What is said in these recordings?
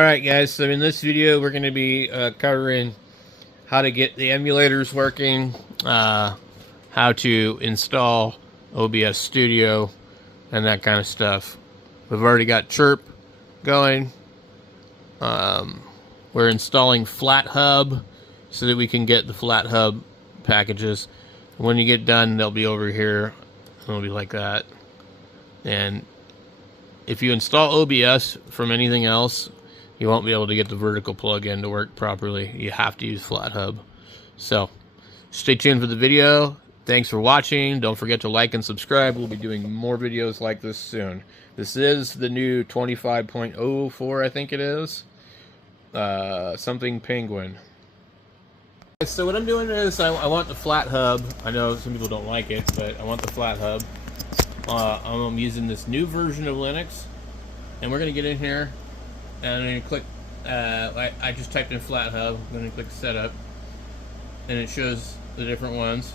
Alright guys, so in this video we're going to be covering how to get the emulators working, how to install OBS Studio, and that kind of stuff. We've already got Chirp going. We're installing FLATHUB so that we can get the FLATHUB packages. When you get done, they'll be over here. It'll be like that. And if you install OBS from anything else, you won't be able to get the vertical plugin to work properly. You have to use FLATHUB. So, stay tuned for the video. Thanks for watching. Don't forget to like and subscribe. We'll be doing more videos like this soon. This is the new 25.04, I think it is. Something Penguin. So what I'm doing is I want the FLATHUB. I know some people don't like it, but I want the FLATHUB. I'm using this new version of Linux. And we're going to get in here. And I'm going to click, I just typed in FLATHUB, I'm going to click Setup, and it shows the different ones.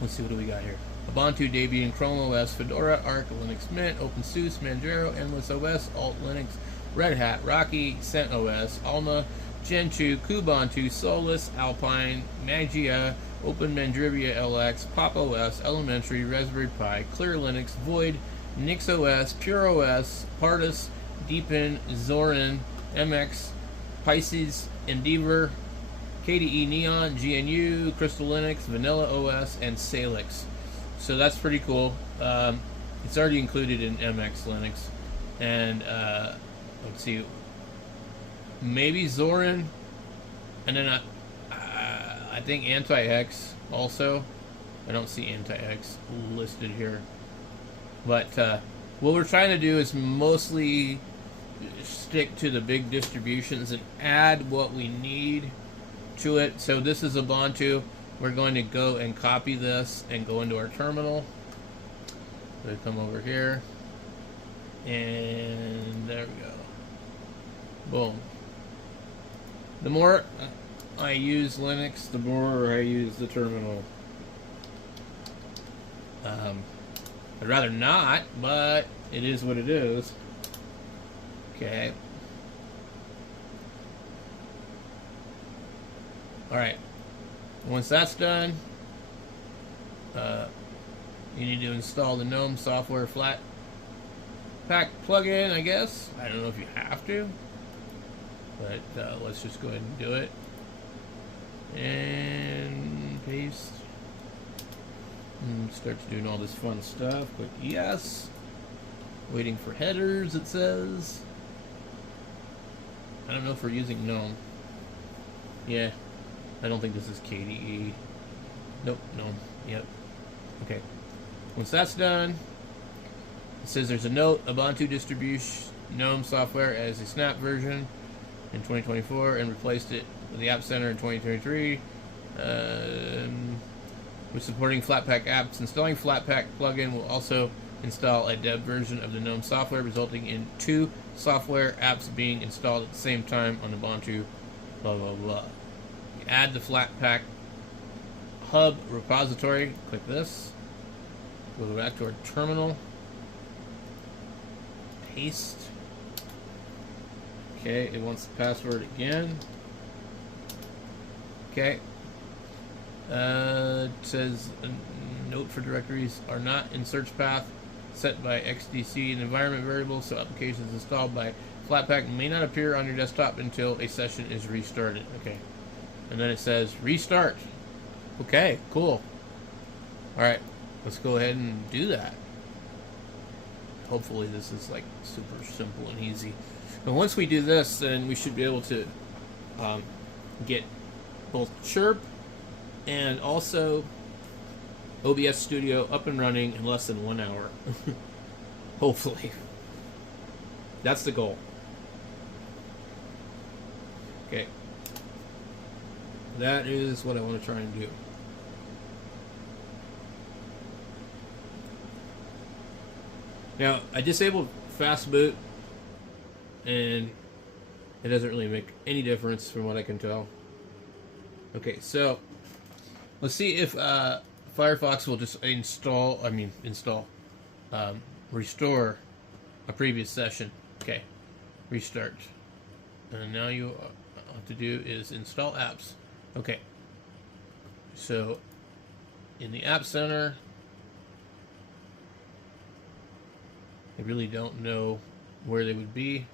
Let's see, what do we got here? Ubuntu, Debian, Chrome OS, Fedora, Arch, Linux Mint, OpenSUSE, Manjaro, Endless OS, Alt Linux, Red Hat, Rocky, CentOS, Alma, Gentoo, Kubuntu, Solus, Alpine, Magia, Open Mandrivia LX, Pop OS, Elementary, Raspberry Pi, Clear Linux, Void, NixOS, PureOS, Pardus, Deepin, Zorin, MX, Pisces, Endeavor, KDE Neon, GNU, Crystal Linux, Vanilla OS, and Salix. So that's pretty cool. It's already included in MX Linux. And let's see, maybe Zorin, and then I think Anti-X also. I don't see Anti-X listed here. But what we're trying to do is mostly stick to the big distributions and add what we need to it. So this is Ubuntu. We're going to go and copy this and go into our terminal. We come over here, and there we go. Boom. The more I use Linux, the more I use the terminal. I'd rather not, but it is what it is. Okay. Alright. Once that's done, you need to install the GNOME software Flatpak plugin, I guess. I don't know if you have to, but let's just go ahead and do it. And paste. And starts doing all this fun stuff. Click yes. Waiting for headers, it says. I don't know if we're using GNOME. Yeah. I don't think this is KDE. Nope, GNOME. Yep. Okay. Once that's done, it says there's a note, Ubuntu distribution GNOME software as a snap version in 2024 and replaced it with the App Center in 2023. With supporting Flatpak apps, installing Flatpak plugin will also install a dev version of the GNOME software, resulting in 2 software apps being installed at the same time on Ubuntu, blah, blah, blah. You add the Flatpak hub repository, click this, go back to our terminal, paste. Okay, it wants the password again. Okay. It says a note for directories are not in search path set by XDC and environment variables, so applications installed by Flatpak may not appear on your desktop until a session is restarted. Okay. And then it says restart. Okay, cool. Alright, let's go ahead and do that. Hopefully this is like super simple and easy. And once we do this, then we should be able to get both Chirp and also OBS Studio up and running in less than 1 hour. Hopefully. That's the goal. Okay. That is what I want to try and do. Now, I disabled fast boot, and it doesn't really make any difference from what I can tell. Okay, so let's see if Firefox will just restore a previous session. Okay, restart. And now you have to do is install apps. Okay. So in the App Center, I really don't know where they would be.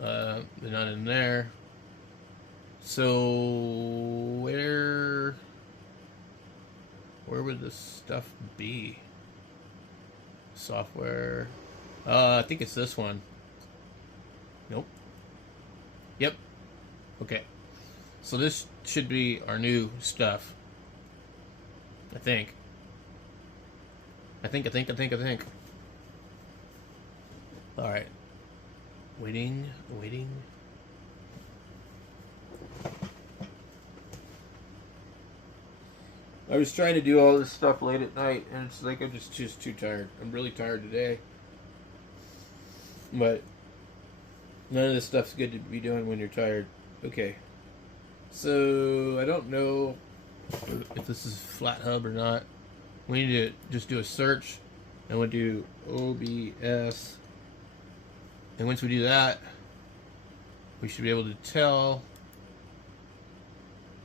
They're not in there. So where would this stuff be? Software. I think it's this one. Nope. Yep. Okay. So this should be our new stuff. I think. Alright. Waiting. I was trying to do all this stuff late at night, and it's like I'm just too tired. I'm really tired today. But none of this stuff's good to be doing when you're tired. Okay. So I don't know if this is FLATHUB or not. We need to just do a search, and we'll do OBS. And once we do that, we should be able to tell.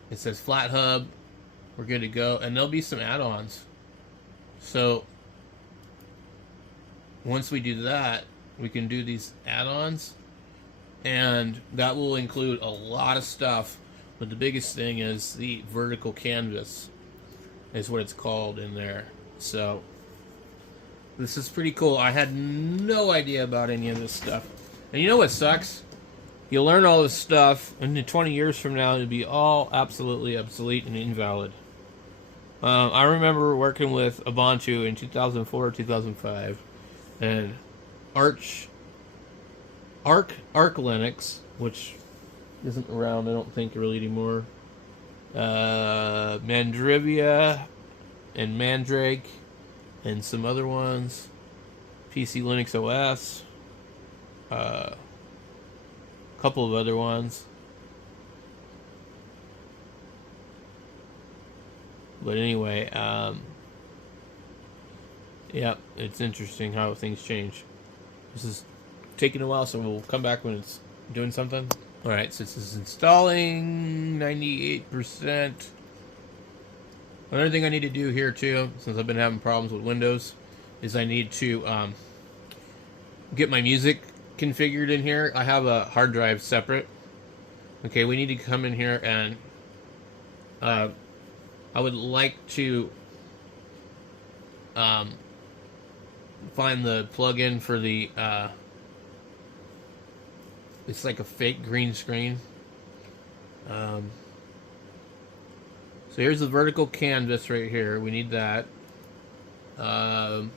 It says FLATHUB. We're good to go. And there'll be some add-ons. So once we do that, we can do these add-ons. And that will include a lot of stuff. But the biggest thing is the vertical canvas is what it's called in there. So this is pretty cool. I had no idea about any of this stuff. And you know what sucks? You'll learn all this stuff, and 20 years from now, it'll be all absolutely obsolete and invalid. I remember working with Ubuntu in 2004 or 2005, and Arc Linux, which isn't around, I don't think, really anymore. Mandrivia and Mandrake and some other ones. PC Linux OS. A couple of other ones. But anyway, yeah, it's interesting how things change. This is taking a while, so we'll come back when it's doing something. Alright, so this is installing 98%. Another thing I need to do here too, since I've been having problems with Windows, is I need to get my music configured in here. I have a hard drive separate. Okay, we need to come in here and I would like to find the plugin for the it's like a fake green screen. So here's the vertical canvas right here. We need that. Let's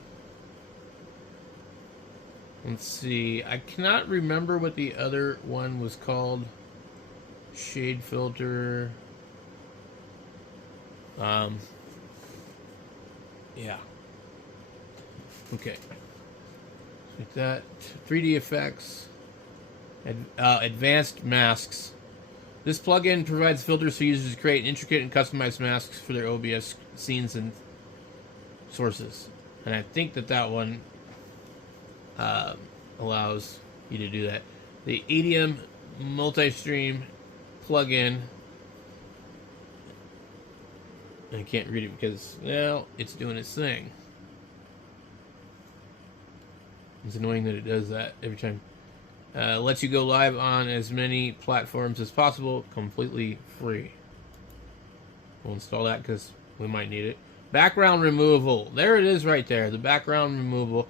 see. I cannot remember what the other one was called. Shade filter. Yeah. Okay. Like that. 3D effects. Advanced masks. This plugin provides filters for users to create intricate and customized masks for their OBS scenes and sources. And I think that one allows you to do that. The EDM multi-stream plugin. I can't read it because, well, it's doing its thing. It's annoying that it does that every time. Lets you go live on as many platforms as possible, completely free. We'll install that because we might need it. Background removal. There it is right there. The background removal.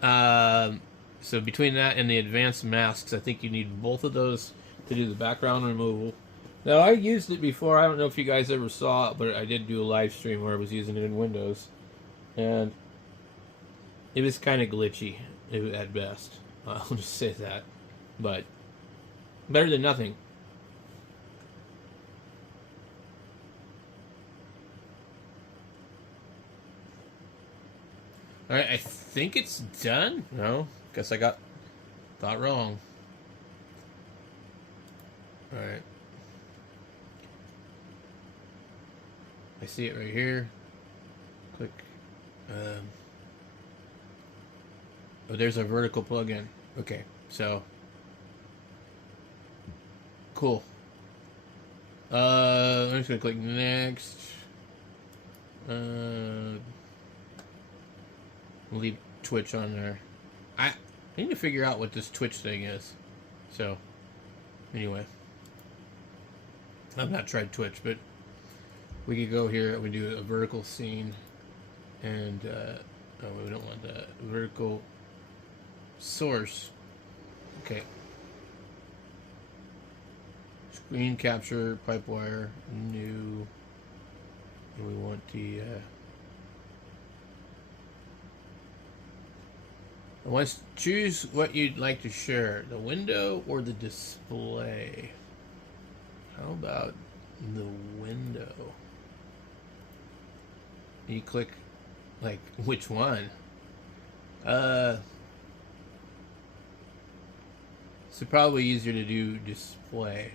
So between that and the advanced masks, I think you need both of those to do the background removal. Now, I used it before. I don't know if you guys ever saw it, but I did do a live stream where I was using it in Windows. And it was kind of glitchy at best. I'll just say that. But better than nothing. Alright, I think it's done. No, guess I thought wrong. Alright. I see it right here. Click. Oh, there's a vertical plugin. Okay, so cool. I'm just gonna click next. Leave Twitch on there. I need to figure out what this Twitch thing is. So, anyway. I've not tried Twitch, but we could go here. We do a vertical scene. And, oh, we don't want that. Vertical source. Okay. Screen capture, pipe wire, new. And we want the, let's choose what you'd like to share, the window or the display. How about the window? You click, like, which one? It's probably easier to do display.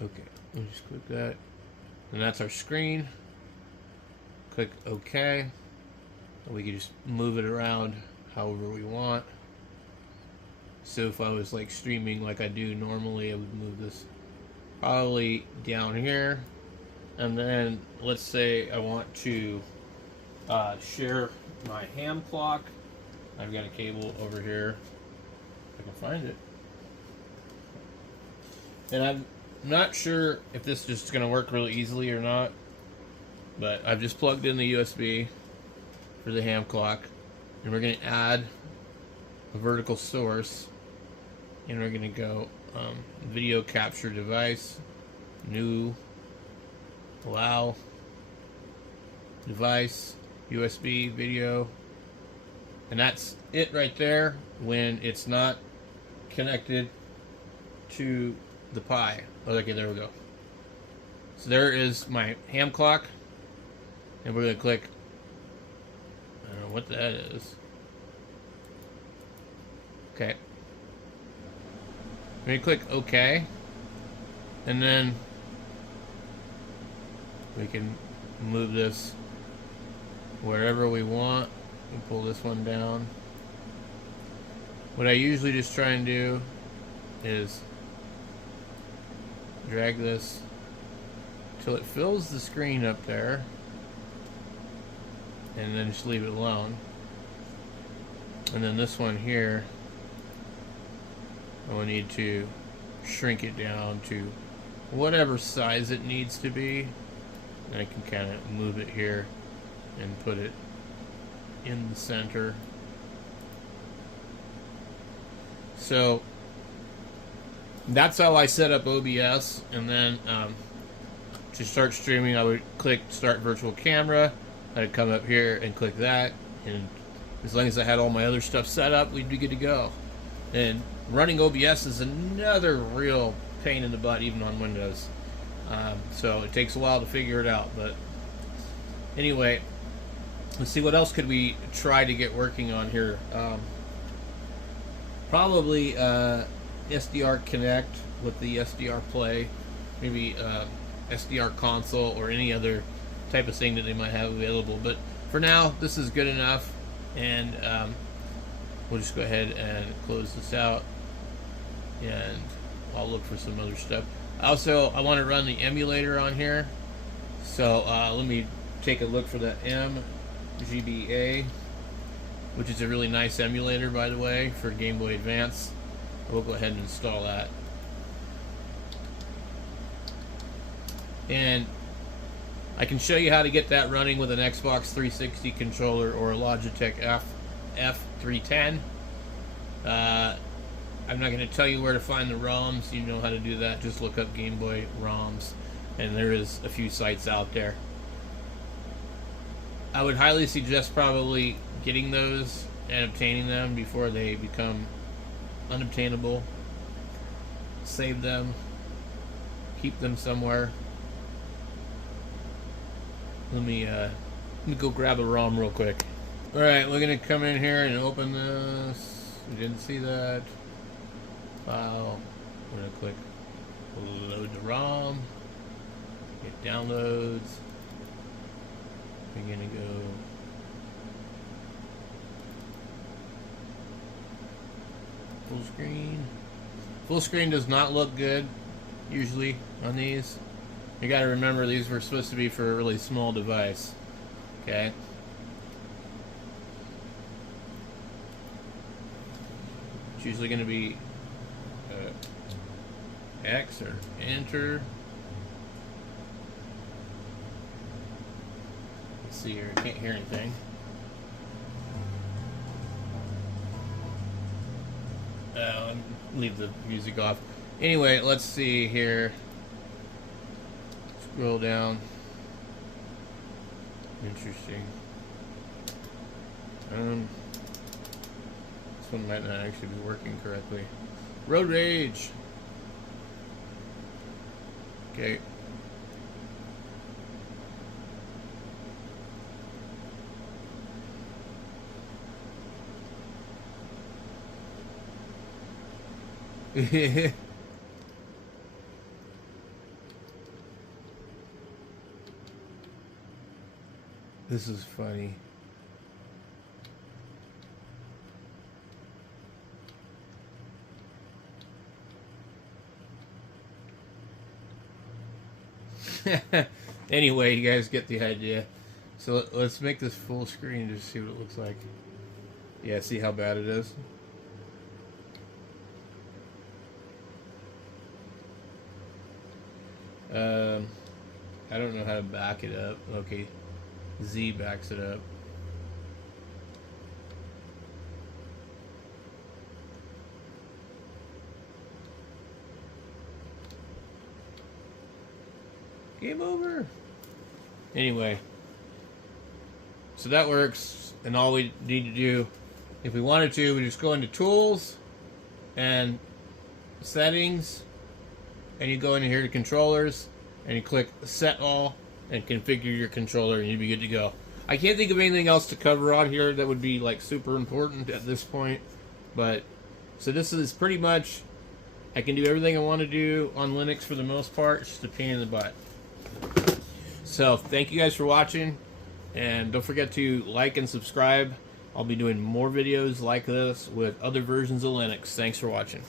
Okay, we'll just click that. And that's our screen. Click OK. And we can just move it around however we want. So if I was like streaming like I do normally, I would move this probably down here. And then let's say I want to share my ham clock. I've got a cable over here. If I can find it. And I'm not sure if this is just going to work really easily or not, but I've just plugged in the USB for the ham clock, and we're going to add a vertical source, and we're going to go video capture device, new, allow, device, USB, video, and that's it right there when it's not connected to the Pi. Okay, there we go. So there is my ham clock, and we're going to click, I don't know what that is. Okay. We're going to click OK, and then we can move this wherever we want. We pull this one down. What I usually just try and do is drag this till it fills the screen up there, and then just leave it alone. And then this one here, I will need to shrink it down to whatever size it needs to be. And I can kind of move it here and put it in the center. So that's how I set up OBS. And then to start streaming, I would click Start Virtual Camera. I'd come up here and click that, and as long as I had all my other stuff set up, we'd be good to go. And running OBS is another real pain in the butt, even on Windows. So it takes a while to figure it out. But anyway, let's see what else could we try to get working on here. Probably SDR Connect with the SDR Play, maybe SDR Console or any other type of thing that they might have available. But for now, this is good enough, and we'll just go ahead and close this out, and I'll look for some other stuff. Also, I want to run the emulator on here, so let me take a look for the mgba, which is a really nice emulator, by the way, for Game Boy Advance. We'll go ahead and install that. And I can show you how to get that running with an Xbox 360 controller or a Logitech F310. I'm not going to tell you where to find the ROMs. You know how to do that. Just look up Game Boy ROMs, and there is a few sites out there. I would highly suggest probably getting those and obtaining them before they become unobtainable. Save them. Keep them somewhere. Let me go grab a ROM real quick. Alright, we're going to come in here and open this. We didn't see that. File. I'm going to click load the ROM. It downloads. We I'm gonna go full screen. Full screen does not look good usually on these. You got to remember these were supposed to be for a really small device. Okay. It's usually going to be X or Enter. Let's see here. I can't hear anything. Leave the music off. Anyway, let's see here. Scroll down. Interesting. This one might not actually be working correctly. Road rage. Okay. This is funny. Anyway, you guys get the idea. So let's make this full screen just to see what it looks like. Yeah, see how bad it is? I don't know how to back it up. Okay, Z backs it up. Game over. Anyway, so that works, and all we need to do, if we wanted to, we just go into Tools and Settings, and you go into here to Controllers, and you click Set All, and configure your controller, and you'd be good to go. I can't think of anything else to cover on here that would be like super important at this point, but so this is pretty much, I can do everything I want to do on Linux for the most part. It's just a pain in the butt. So thank you guys for watching, and don't forget to like and subscribe. I'll be doing more videos like this with other versions of Linux. Thanks for watching.